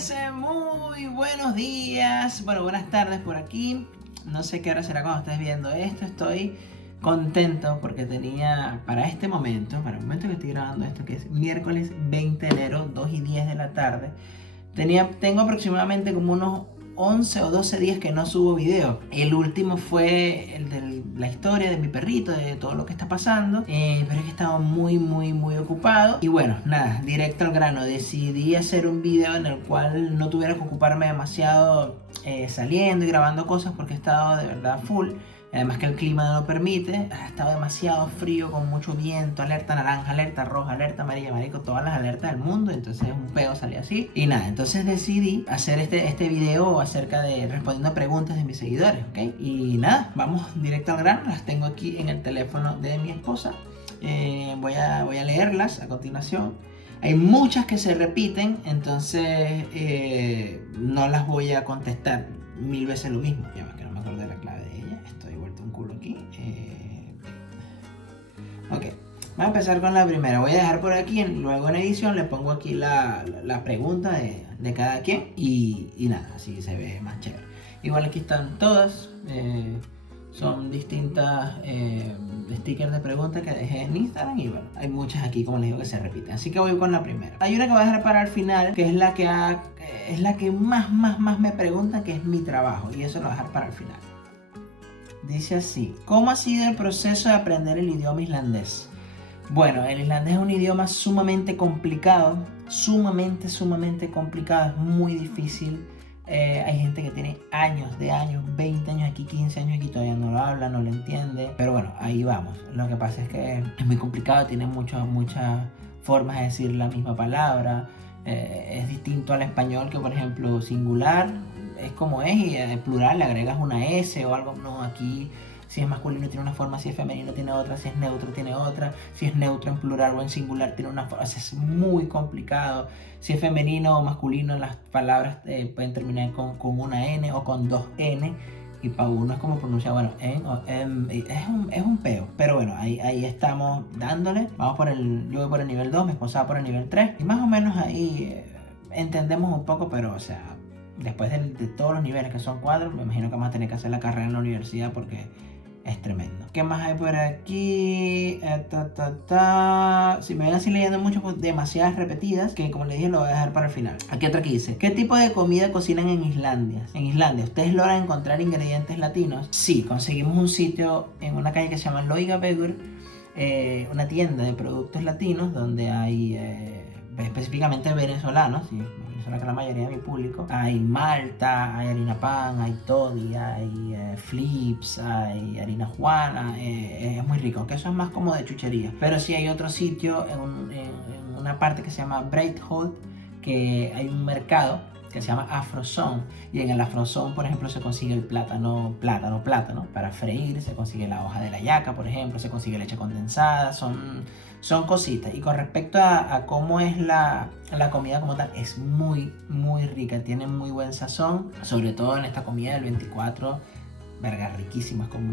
Señores, muy buenos días, bueno, buenas tardes por aquí. No sé qué hora será cuando estés viendo esto. Estoy contento porque tenía para este momento, para el momento que estoy grabando esto, que es miércoles 20 de enero, 2:10 de la tarde, tengo aproximadamente como unos 11 o 12 días que no subo video. El último fue el de la historia de mi perrito, de todo lo que está pasando. Pero es que he estado muy ocupado. Y bueno, nada, directo al grano. Decidí hacer un video en el cual no tuviera que ocuparme demasiado saliendo y grabando cosas porque he estado de verdad full. Además que el clima no lo permite, ha estado demasiado frío, con mucho viento, alerta naranja, alerta roja, alerta amarilla, marico, todas las alertas del mundo, entonces un peo salió así. Y nada, entonces decidí hacer este video acerca de respondiendo a preguntas de mis seguidores, ¿ok? Y nada, vamos directo al grano, las tengo aquí en el teléfono de mi esposa. Voy a leerlas a continuación. Hay muchas que se repiten, entonces no las voy a contestar 1000 veces lo mismo. Ya que no me acuerdo de la clave de ella, estoy vuelto un culo aquí. Ok, vamos a empezar con la primera. Voy a dejar por aquí, luego en edición le pongo aquí la pregunta de cada quien y nada, así se ve más chévere. Igual aquí están todas. Son distintas stickers de preguntas que dejé en Instagram y bueno, hay muchas aquí, como les digo, que se repiten. Así que voy con la primera. Hay una que voy a dejar para el final, que es la que más me preguntan, que es mi trabajo, y eso lo voy a dejar para el final. Dice así: ¿cómo ha sido el proceso de aprender el idioma islandés? Bueno, el islandés es un idioma sumamente complicado, sumamente complicado, es muy difícil. Hay gente que tiene años, 20 años aquí, 15 años aquí, todavía no lo habla, no lo entiende. Pero bueno, ahí vamos. Lo que pasa es que es muy complicado, tiene muchas formas de decir la misma palabra. Es distinto al español, que por ejemplo singular es como es y plural le agregas una S o algo. No, aquí si es masculino tiene una forma, si es femenino tiene otra, si es neutro tiene otra, si es neutro en plural o en singular tiene una forma. O sea, es muy complicado. Si es femenino o masculino, las palabras pueden terminar con una N o con dos N. Y para uno es como pronunciar, bueno, en o en, es un peo. Pero bueno, ahí estamos dándole. Yo voy por el nivel 2, mi esposa va por el nivel 3. Y más o menos ahí entendemos un poco, pero o sea, después de todos los niveles que son 4, me imagino que vamos a tener que hacer la carrera en la universidad porque es tremendo. ¿Qué más hay por aquí? Si me ven así leyendo mucho, pues demasiadas repetidas, que como les dije lo voy a dejar para el final. Aquí otra que dice: ¿qué tipo de comida cocinan en Islandia? En Islandia, ¿ustedes logran encontrar ingredientes latinos? Sí, conseguimos un sitio en una calle que se llama Laugavegur, una tienda de productos latinos donde hay específicamente venezolanos, ¿sí? Que la mayoría de mi público. Hay malta, hay harina pan, hay toddy, hay flips, hay harina juana. Es muy rico, aunque eso es más como de chuchería. Pero sí hay otro sitio en una parte que se llama Breitholt, que hay un mercado que se llama Afrozone, y en el Afrozone, por ejemplo, se consigue el plátano para freír, se consigue la hoja de la yaca, por ejemplo, se consigue leche condensada, son cositas. Y con respecto a cómo es la comida como tal, es muy rica, tiene muy buen sazón, sobre todo en esta comida del 24, verga, riquísima, es como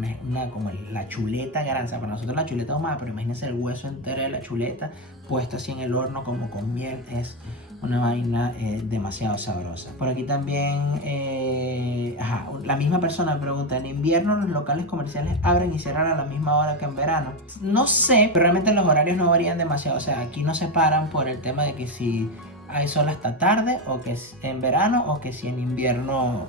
como la chuleta grande. O sea, para nosotros la chuleta ahumada, pero imagínense el hueso entero de la chuleta puesto así en el horno como con miel, es una vaina demasiado sabrosa. Por aquí también, la misma persona pregunta: ¿en invierno los locales comerciales abren y cierran a la misma hora que en verano? No sé, pero realmente los horarios no varían demasiado. O sea, aquí no se paran por el tema de que si hay sol hasta tarde, o que es en verano, o que si en invierno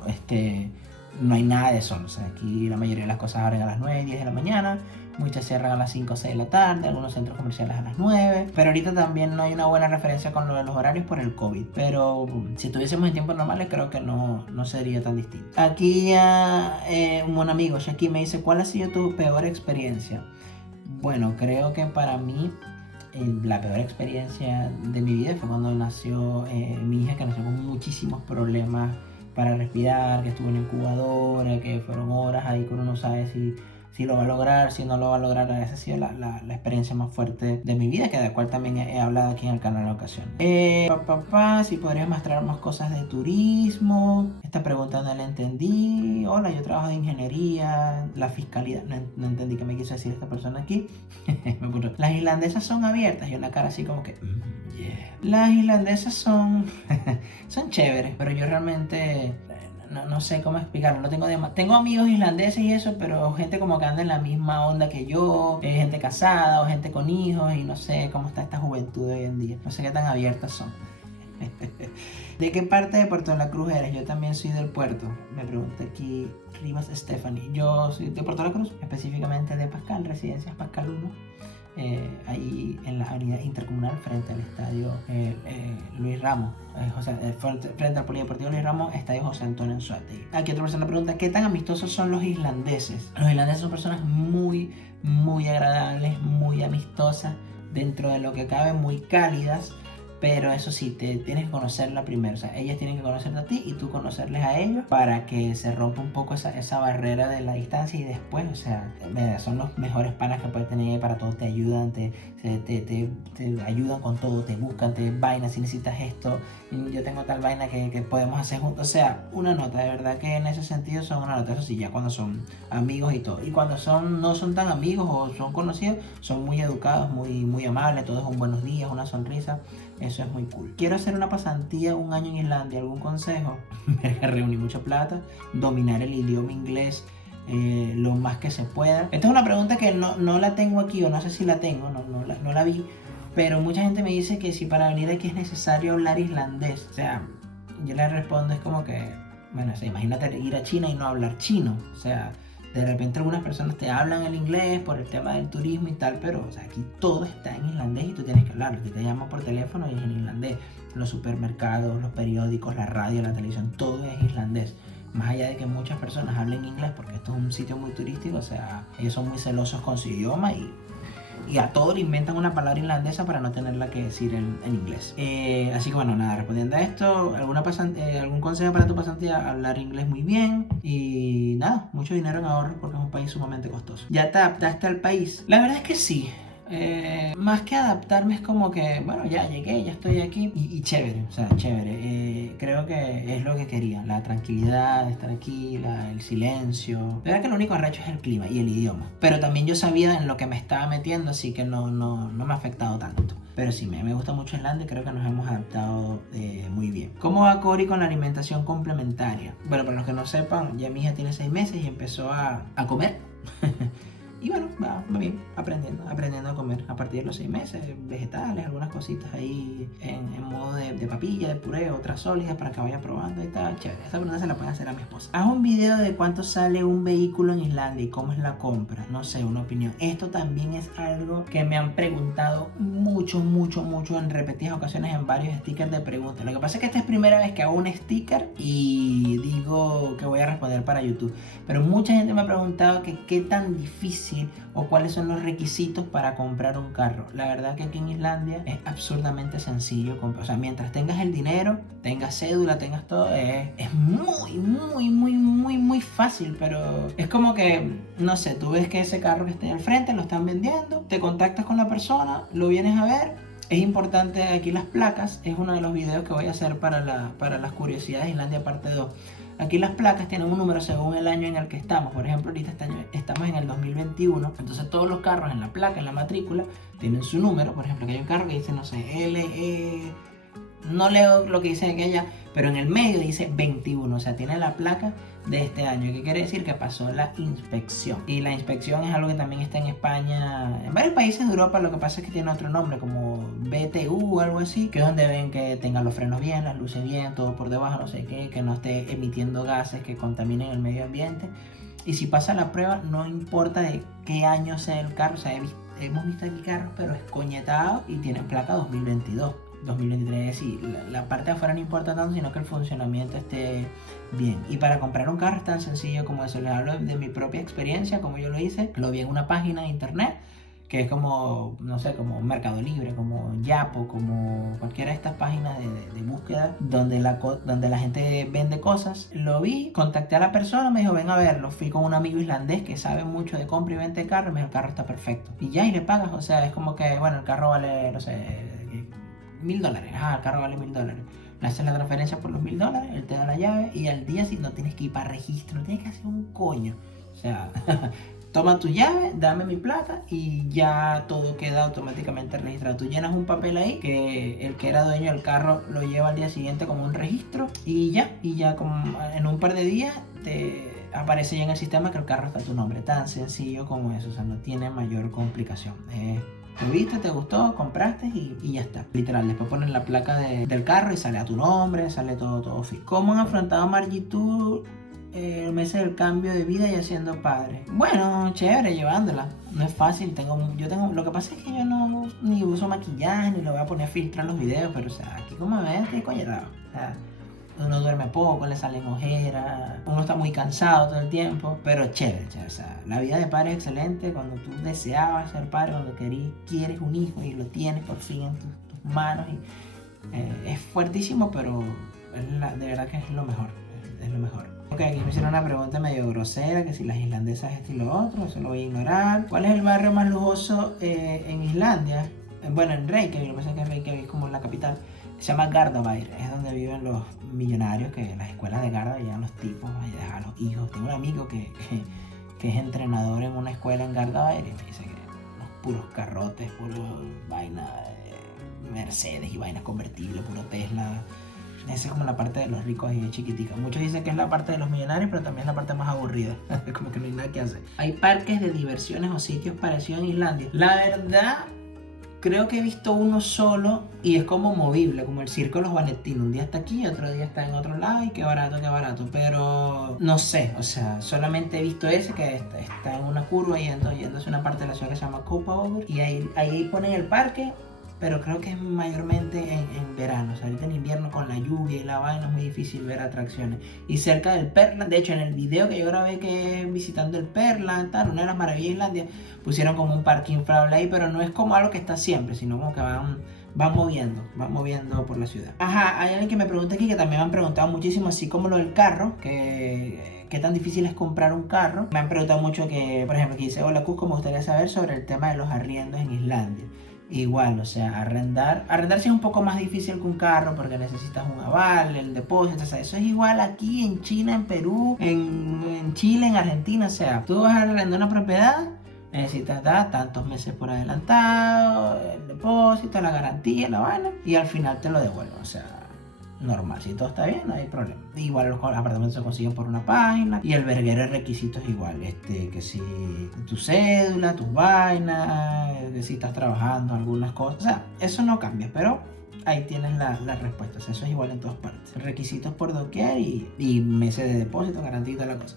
no hay nada de sol. O sea, aquí la mayoría de las cosas abren a las 9, 10 de la mañana. Muchas cierran a las 5 o 6 de la tarde, algunos centros comerciales a las 9. Pero ahorita también no hay una buena referencia con lo de los horarios por el COVID. Pero si estuviésemos en tiempos normales, creo que no sería tan distinto. Aquí un buen amigo, Shaki, me dice: ¿cuál ha sido tu peor experiencia? Bueno, creo que para mí la peor experiencia de mi vida fue cuando nació mi hija, que nació con muchísimos problemas para respirar, que estuvo en la incubadora, que fueron horas ahí que uno no sabe si lo va a lograr, si no lo va a lograr. Esa ha sido la experiencia más fuerte de mi vida, que de la cual también he hablado aquí en el canal en ocasiones. Si podrías mostrar más cosas de turismo. Esta pregunta no la entendí. Hola, yo trabajo de ingeniería, la fiscalía. No entendí qué me quiso decir esta persona aquí. Las islandesas son abiertas y una cara así como que... yeah. Las islandesas son chéveres, pero yo realmente... No sé cómo explicarlo, no tengo amigos islandeses y eso, pero gente como que anda en la misma onda que yo, gente casada o gente con hijos, y no sé cómo está esta juventud hoy en día, no sé qué tan abiertas son. ¿De qué parte de Puerto de la Cruz eres? Yo también soy del puerto, me pregunta aquí Rivas Stephanie. Yo soy de Puerto de la Cruz, específicamente de Pascal, Residencias Pascal 1. Ahí en la avenida Intercomunal frente al estadio Luis Ramos, frente al Polideportivo Luis Ramos, estadio José Antonio Anzoátegui. Aquí otra persona pregunta: ¿qué tan amistosos son los islandeses? Los islandeses son personas muy, muy agradables, muy amistosas, dentro de lo que cabe muy cálidas. Pero eso sí, tienes que conocerla primero. O sea, ellas tienen que conocerte a ti y tú conocerles a ellos, para que se rompa un poco esa barrera de la distancia. Y después, o sea, son los mejores panas que puedes tener para todo. Te ayudan, te ayudan con todo, te buscan, te vainas si necesitas esto. Yo tengo tal vaina que podemos hacer juntos. O sea, una nota, de verdad que en ese sentido son una nota. Eso sí, ya cuando son amigos y todo. Y cuando no son tan amigos o son conocidos, son muy educados, muy, muy amables. Todo es un buenos días, una sonrisa. Eso es muy cool. Quiero hacer una pasantía 1 año en Islandia. ¿Algún consejo? Reunir mucha plata, dominar el idioma inglés lo más que se pueda. Esta es una pregunta que no la tengo aquí, o no sé si la tengo, no la vi. Pero mucha gente me dice que si para venir aquí es necesario hablar islandés. O sea, yo le respondo, es como que, bueno, o sea, imagínate ir a China y no hablar chino. O sea, de repente algunas personas te hablan el inglés por el tema del turismo y tal, pero o sea, aquí todo está en islandés y tú tienes que hablarlo. Si te llaman por teléfono y es en islandés. Los supermercados, los periódicos, la radio, la televisión, todo es islandés. Más allá de que muchas personas hablen inglés, porque esto es un sitio muy turístico, o sea, ellos son muy celosos con su idioma y a todo le inventan una palabra islandesa para no tenerla que decir en inglés. Así que bueno, nada, respondiendo a esto, algún consejo para tu pasantía: hablar inglés muy bien y nada, mucho dinero en ahorros, porque es un país sumamente costoso. ¿Ya te adaptaste al país? La verdad es que sí. Más que adaptarme, es como que, bueno, ya llegué, ya estoy aquí y chévere, o sea, chévere. Creo que es lo que quería, la tranquilidad de estar aquí, el silencio. La verdad que lo único arrecho es el clima y el idioma, pero también yo sabía en lo que me estaba metiendo, así que no me ha afectado tanto. Pero sí, me gusta mucho Islandia y creo que nos hemos adaptado muy bien. ¿Cómo va Cory con la alimentación complementaria? Bueno, para los que no sepan, ya mi hija tiene 6 meses y empezó a comer. Y bueno, va bien, aprendiendo a comer a partir de los 6 meses, vegetales, algunas cositas ahí en modo de papilla, de puré, otras sólidas para que vaya probando y tal. Chévere, esta pregunta se la puede hacer a mi esposa. Haz un video de cuánto sale un vehículo en Islandia y cómo es la compra. No sé, una opinión. Esto también es algo que me han preguntado mucho en repetidas ocasiones en varios stickers de preguntas. Lo que pasa es que esta es primera vez que hago un sticker y digo que voy a responder para YouTube. Pero mucha gente me ha preguntado que qué tan difícil o cuáles son los requisitos para comprar un carro. La verdad que aquí en Islandia es absurdamente sencillo comprar. O sea, mientras tengas el dinero, tengas cédula, tengas todo, es muy fácil. Pero es como que, no sé, tú ves que ese carro que está ahí al frente lo están vendiendo, te contactas con la persona, lo vienes a ver. Es importante aquí las placas, es uno de los videos que voy a hacer para las curiosidades de Islandia parte 2. Aquí las placas tienen un número según el año en el que estamos. Por ejemplo, ahorita estamos en el 2021. Entonces todos los carros en la placa, en la matrícula, tienen su número. Por ejemplo, aquí hay un carro que dice, no sé, LE... No leo lo que dice aquella, pero en el medio dice 21. O sea, tiene la placa de este año. ¿Qué quiere decir? Que pasó la inspección. Y la inspección es algo que también está en España. En varios países de Europa lo que pasa es que tiene otro nombre, como BTU o algo así, que es donde ven que tenga los frenos bien, las luces bien, todo por debajo, no sé qué, que no esté emitiendo gases que contaminen el medio ambiente. Y si pasa la prueba, no importa de qué año sea el carro. O sea, hemos visto aquí carros pero escoñetados y tienen placa 2022. 2023, y la parte de afuera no importa tanto, sino que el funcionamiento esté bien. Y para comprar un carro es tan sencillo como eso. Les hablo de mi propia experiencia, como yo lo hice. Lo vi en una página de internet que es como, no sé, como Mercado Libre, como Yapo, como cualquiera de estas páginas de búsqueda donde la gente vende cosas. Lo vi, contacté a la persona, me dijo, ven a verlo. Fui con un amigo islandés que sabe mucho de compra y venta de carro, y me dijo, el carro está perfecto. Y ya, y le pagas, o sea, es como que, bueno, el carro vale, no sé, $1000. El carro vale $1000. Le haces la transferencia por los $1000, él te da la llave y al día si no tienes que ir para registro, no tienes que hacer un coño. O sea, toma tu llave, dame mi plata y ya todo queda automáticamente registrado. Tú llenas un papel ahí que el que era dueño del carro lo lleva al día siguiente como un registro y ya como en un par de días te aparece ya en el sistema que el carro está a tu nombre. Tan sencillo como eso, o sea, no tiene mayor complicación. Lo viste, te gustó, compraste y ya está. Literal, después pones la placa del carro y sale a tu nombre, sale todo fit. ¿Cómo han afrontado Margie tú meses del cambio de vida y siendo padre? Bueno, chévere, llevándola. No es fácil, lo que pasa es que yo no ni uso maquillaje, ni lo voy a poner a filtrar los videos, pero o sea, aquí como ven, estoy coñetado. O sea, uno duerme poco, le salen ojeras, uno está muy cansado todo el tiempo, pero chévere, o sea, la vida de padre es excelente cuando tú deseabas ser padre, cuando quieres un hijo y lo tienes por fin en tus manos. Es fuertísimo, pero de verdad que es lo mejor, es lo mejor. Ok, aquí me hicieron una pregunta medio grosera, que si las islandesas esto y lo otro, eso lo voy a ignorar. ¿Cuál es el barrio más lujoso en Islandia? Bueno, en Reykjavik, lo que pasa es que Reykjavik es como la capital. Se llama Gardavær, es donde viven los millonarios, que en las escuelas de Garda llegan los tipos a dejar a los hijos. Tengo un amigo que es entrenador en una escuela en Gardavær y me dice que unos puros carrotes, puros vainas Mercedes y vainas convertibles, puro Tesla. Esa es como la parte de los ricos y chiquitica. Muchos dicen que es la parte de los millonarios, pero también es la parte más aburrida. Como que no hay nada que hacer. ¿Hay parques de diversiones o sitios parecidos en Islandia? La verdad, creo que he visto uno solo y es como movible, como el circo de los Valentinos. Un día está aquí, otro día está en otro lado y qué barato. Pero no sé, o sea, solamente he visto ese que está en una curva yéndose a una parte de la ciudad que se llama Kópavogur. Y ahí ponen el parque, pero creo que es mayormente en verano. O sea, ahorita en invierno con la lluvia y la vaina es muy difícil ver atracciones. Y cerca del Perland, de hecho en el video que yo grabé que es visitando el Perland, una de las maravillas de Islandia, pusieron como un parque inflable ahí, pero no es como algo que está siempre, sino como que van moviendo por la ciudad. Ajá, hay alguien que me pregunta aquí, que también me han preguntado muchísimo, así como lo del carro, que qué tan difícil es comprar un carro. Me han preguntado mucho que, por ejemplo, que dice, hola Cusco, me gustaría saber sobre el tema de los arriendos en Islandia. Igual, o sea, arrendar sí es un poco más difícil que un carro porque necesitas un aval, el depósito, o sea, eso es igual aquí en China, en Perú, en Chile, en Argentina, o sea, tú vas a arrendar una propiedad, necesitas dar tantos meses por adelantado, el depósito, la garantía, la vaina, y al final te lo devuelven, o sea, normal, si todo está bien, no hay problema. Igual los apartamentos se consiguen por una página y el verguero de requisitos igual, que si tu cédula, tus vainas, que si estás trabajando algunas cosas, o sea, eso no cambia, pero ahí tienes la respuesta, o sea, eso es igual en todas partes. Requisitos por doquier y meses de depósito, garantía y toda la cosa.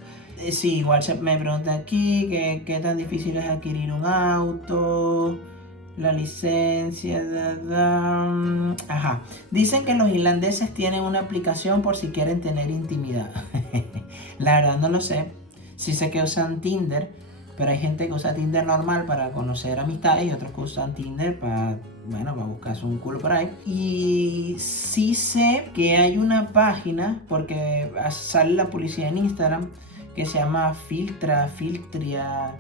Sí, igual me preguntan aquí qué tan difícil es adquirir un auto, la licencia, ajá. Dicen que los irlandeses tienen una aplicación por si quieren tener intimidad. La verdad no lo sé. Sí sé que usan Tinder, pero hay gente que usa Tinder normal para conocer amistades y otros que usan Tinder para buscarse un culo por ahí. Y sí sé que hay una página, porque sale la publicidad en Instagram, que se llama Filtria,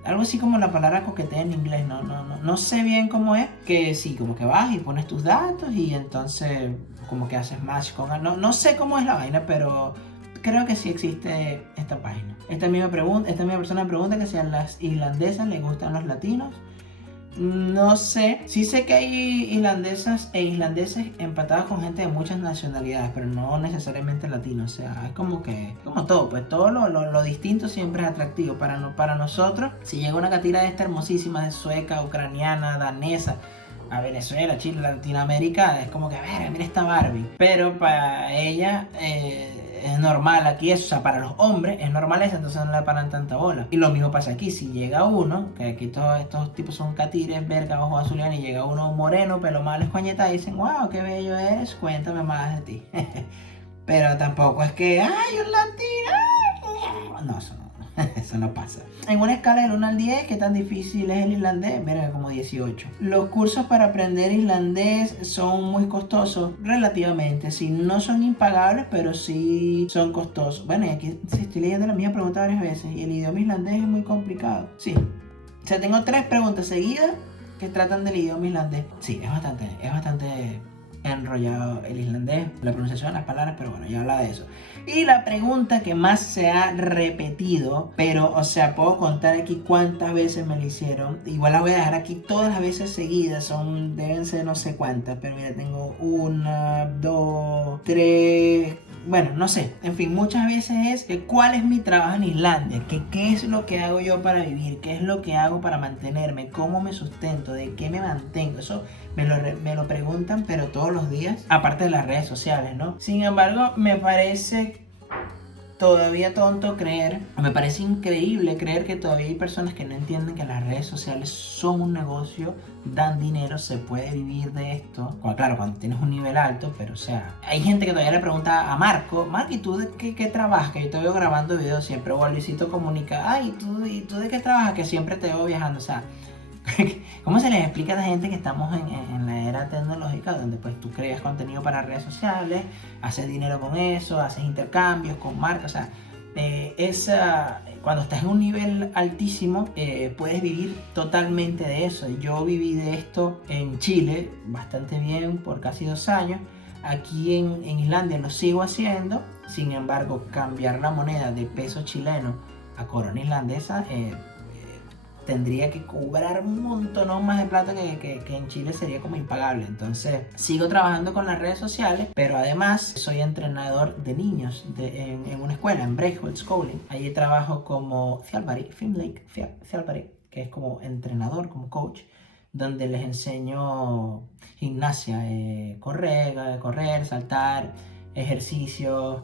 algo así como la palabra coquetea en inglés, no sé bien cómo es, que sí, como que vas y pones tus datos y entonces como que haces match con, no sé cómo es la vaina, pero creo que sí existe esta página. Esta misma persona me pregunta que si a las irlandesas les gustan los latinos. No sé, sí sé que hay irlandesas e islandeses empatados con gente de muchas nacionalidades, pero no necesariamente latinos. O sea, es como todo, pues todo lo distinto siempre es atractivo. Para nosotros, si llega una catira de esta hermosísima, de sueca, ucraniana, danesa, a Venezuela, Chile, Latinoamérica, es como que, a ver, mira esta Barbie. Pero para ella es normal aquí eso, o sea, para los hombres es normal eso, entonces no le paran tanta bola. Y lo mismo pasa aquí, si llega uno, que aquí todos estos tipos son catires, verga, ojos azules, y llega uno moreno, pelo malo, escoñeta, y dicen, wow, qué bello eres, cuéntame más de ti. Pero tampoco es que, ay, un latino, no, eso no. Eso no pasa. En una escala del 1 al 10, ¿qué tan difícil es el islandés? Mira, como 18. Los cursos para aprender islandés son muy costosos, relativamente. Sí, no son impagables, pero sí son costosos. Bueno, y aquí estoy leyendo la misma pregunta varias veces. ¿Y el idioma islandés es muy complicado? Sí. O sea, tengo 3 preguntas seguidas que tratan del idioma islandés. Sí, es bastante enrollado el islandés, la pronunciación de las palabras, pero bueno, ya habla de eso. Y la pregunta que más se ha repetido, pero, o sea, puedo contar aquí cuántas veces me la hicieron. Igual la voy a dejar aquí todas las veces seguidas, deben ser no sé cuántas, pero mira, tengo 1, 2, 3... Bueno, no sé, en fin, muchas veces es ¿cuál es mi trabajo en Islandia? ¿Qué es lo que hago yo para vivir? ¿Qué es lo que hago para mantenerme? ¿Cómo me sustento? ¿De qué me mantengo? Eso me lo preguntan, pero todos los días, aparte de las redes sociales, ¿no? Sin embargo, me parece todavía tonto creer, me parece increíble creer que todavía hay personas que no entienden que las redes sociales son un negocio, dan dinero, se puede vivir de esto. Claro, cuando tienes un nivel alto, pero o sea, hay gente que todavía le pregunta a Marco, ¿y tú de qué trabajas? Que yo te veo grabando videos siempre, o a Luisito Comunica, ¿y tú de qué trabajas? Que siempre te veo viajando, o sea, ¿cómo se les explica a la gente que estamos en la era tecnológica donde pues tú creas contenido para redes sociales, haces dinero con eso, haces intercambios con marcas? O sea, cuando estás en un nivel altísimo puedes vivir totalmente de eso. Yo viví de esto en Chile bastante bien por casi 2 años. Aquí en Islandia lo sigo haciendo. Sin embargo, cambiar la moneda de peso chileno a corona islandesa tendría que cobrar un montón más de plata que en Chile sería como impagable. Entonces sigo trabajando con las redes sociales, pero además soy entrenador de niños en una escuela, en Breiðholtsskóli. Allí trabajo como Þjálfari, Þjálfari, que es como entrenador, como coach, donde les enseño gimnasia, correr, saltar, ejercicios,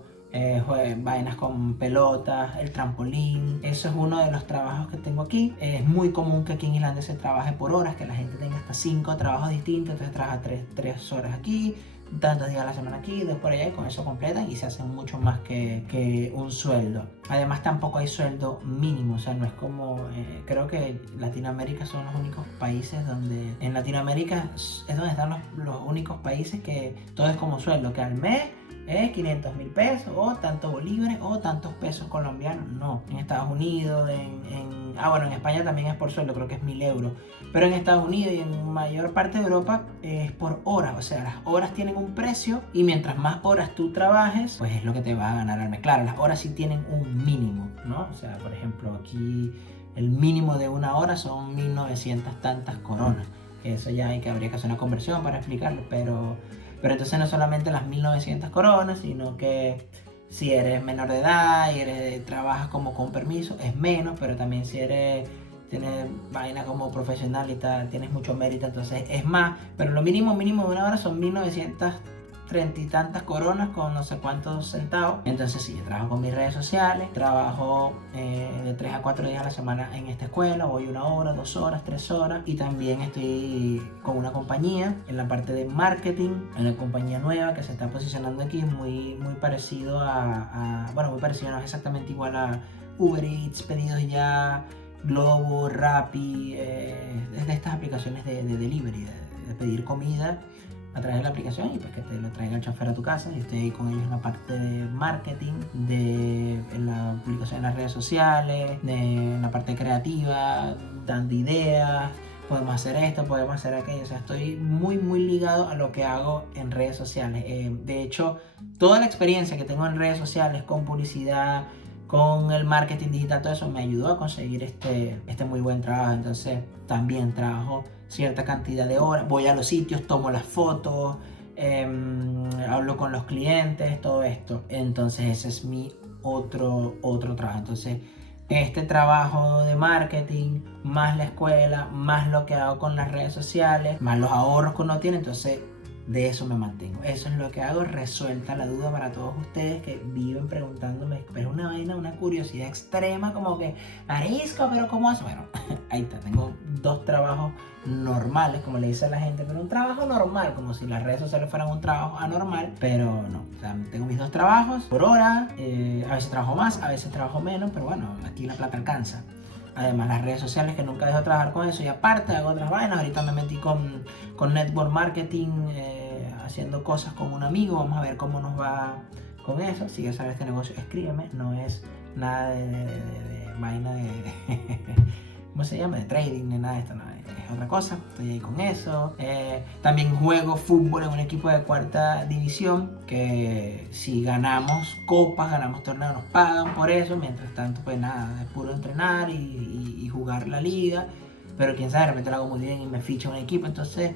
vainas con pelotas, el trampolín. Eso es uno de los trabajos que tengo aquí. Es muy común que aquí en Islandia se trabaje por horas, que la gente tenga hasta 5 trabajos distintos. Entonces trabaja 3 horas aquí, tantos días a la semana aquí, 2 por allá, y con eso completan y se hacen mucho más que un sueldo. Además tampoco hay sueldo mínimo, o sea, no es como, creo que Latinoamérica son los únicos países donde, en Latinoamérica es donde están los únicos países que todo es como sueldo, que al mes es 500.000 pesos o tantos bolívares o tantos pesos colombianos. No, en Estados Unidos, bueno, en España también es por sueldo, creo que es 1.000 euros, pero en Estados Unidos y en mayor parte de Europa es por horas. O sea, las horas tienen un precio y mientras más horas tú trabajes, pues es lo que te va a ganar al mes. Claro, las horas sí tienen un mínimo, ¿no? O sea, por ejemplo, aquí el mínimo de una hora son 1.900 tantas coronas. Eso ya habría que hacer una conversión para explicarlo, pero entonces no solamente las 1.900 coronas, sino que si eres menor de edad y trabajas como con permiso, es menos, pero también si tienes vaina como profesional y tal, tienes mucho mérito, entonces es más. Pero lo mínimo de una hora son 1.930 y tantas coronas con no sé cuántos centavos. Entonces sí, yo trabajo con mis redes sociales, trabajo de 3 a 4 días a la semana en esta escuela, voy 1 hora, 2 horas, 3 horas, y también estoy con una compañía en la parte de marketing, una compañía nueva que se está posicionando aquí, muy parecido bueno, muy parecido, no es exactamente igual a Uber Eats, Pedidos Ya, Globo, Rappi, es de estas aplicaciones de delivery, de pedir comida a través de la aplicación y pues que te lo traiga el chofer a tu casa. Yo estoy ahí con ellos en la parte de marketing, en la publicación en las redes sociales, en la parte creativa, dando ideas, podemos hacer esto, podemos hacer aquello. O sea, estoy muy ligado a lo que hago en redes sociales. De hecho, toda la experiencia que tengo en redes sociales con publicidad, con el marketing digital, todo eso me ayudó a conseguir este muy buen trabajo. Entonces también trabajo cierta cantidad de horas, voy a los sitios, tomo las fotos, hablo con los clientes, todo esto. Entonces ese es mi otro trabajo. Entonces este trabajo de marketing, más la escuela, más lo que hago con las redes sociales, más los ahorros que uno tiene, entonces de eso me mantengo. Eso es lo que hago, resuelta la duda para todos ustedes que viven preguntándome, pero una vaina, una curiosidad extrema, como que, Marisco, pero ¿cómo es? Bueno, ahí está, tengo 2 trabajos normales, como le dice a la gente, pero un trabajo normal, como si las redes sociales fueran un trabajo anormal, pero no, o sea, tengo mis 2 trabajos por hora, a veces trabajo más, a veces trabajo menos, pero bueno, aquí la plata alcanza. Además las redes sociales, que nunca dejo de trabajar con eso, y aparte hago otras vainas. Ahorita me metí con network marketing, haciendo cosas con un amigo. Vamos a ver cómo nos va con eso. Si quieres saber este negocio, escríbeme. No es nada de vaina de ¿cómo se llama? De trading, ni nada de esto, nada. Es otra cosa. Estoy ahí con eso. También juego fútbol en un equipo de 4ª división, que si ganamos copas, ganamos torneos, nos pagan por eso. Mientras tanto, pues nada, es puro entrenar y jugar la liga. Pero quién sabe, de repente lo hago muy bien y me ficha un equipo. Entonces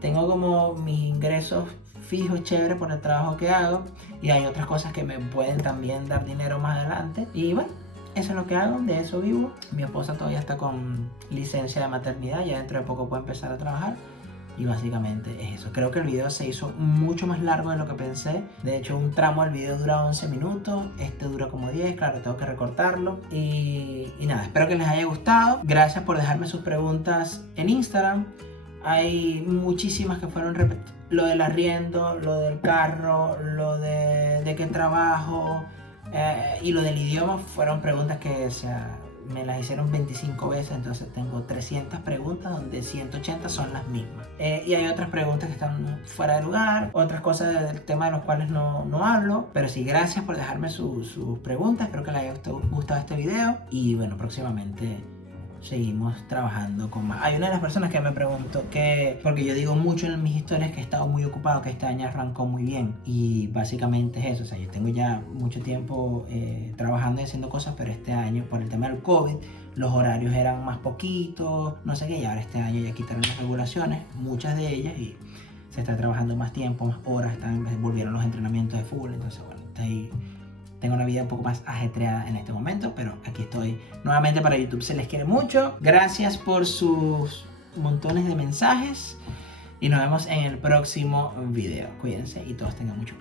tengo como mis ingresos fijos, chéveres por el trabajo que hago. Y hay otras cosas que me pueden también dar dinero más adelante. Y bueno, eso es lo que hago, de eso vivo. Mi esposa todavía está con licencia de maternidad, ya dentro de poco puede empezar a trabajar. Y básicamente es eso. Creo que el video se hizo mucho más largo de lo que pensé. De hecho, un tramo del video dura 11 minutos. Este dura como 10, claro, tengo que recortarlo. Y nada, espero que les haya gustado. Gracias por dejarme sus preguntas en Instagram. Hay muchísimas que fueron repetidas. Lo del arriendo, lo del carro, lo de qué trabajo, y lo del idioma fueron preguntas que, o sea, me las hicieron 25 veces, entonces tengo 300 preguntas donde 180 son las mismas. Y hay otras preguntas que están fuera de lugar, otras cosas del tema de los cuales no hablo. Pero sí, gracias por dejarme sus preguntas, espero que les haya gustado este video. Y bueno, próximamente seguimos trabajando con más. Hay una de las personas que me preguntó que, porque yo digo mucho en mis historias que he estado muy ocupado, que este año arrancó muy bien, y básicamente es eso. O sea, yo tengo ya mucho tiempo trabajando y haciendo cosas, pero este año por el tema del COVID los horarios eran más poquitos, no sé qué, y ahora este año ya quitaron las regulaciones, muchas de ellas, y se está trabajando más tiempo, más horas, volvieron los entrenamientos de fútbol, entonces bueno, está ahí. Tengo una vida un poco más ajetreada en este momento, pero aquí estoy nuevamente para YouTube. Se les quiere mucho. Gracias por sus montones de mensajes y nos vemos en el próximo video. Cuídense y todos tengan mucho.